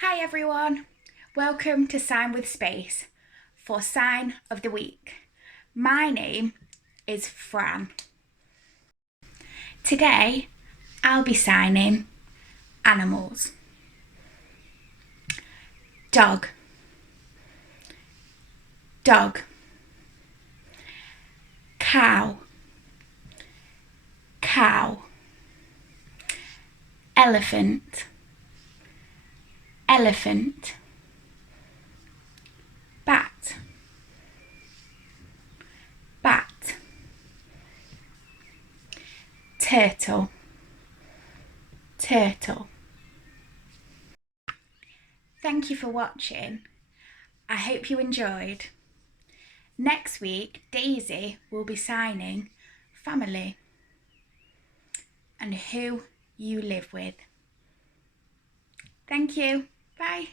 Hi everyone, welcome to Sign with Space for Sign of the Week. My name is Fran. Today I'll be signing animals. Dog, dog. Cow, cow. Elephant, elephant. Bat, bat. Turtle, turtle. Thank you for watching. I hope you enjoyed. Next week, Daisy will be signing family and who you live with. Thank you. Bye.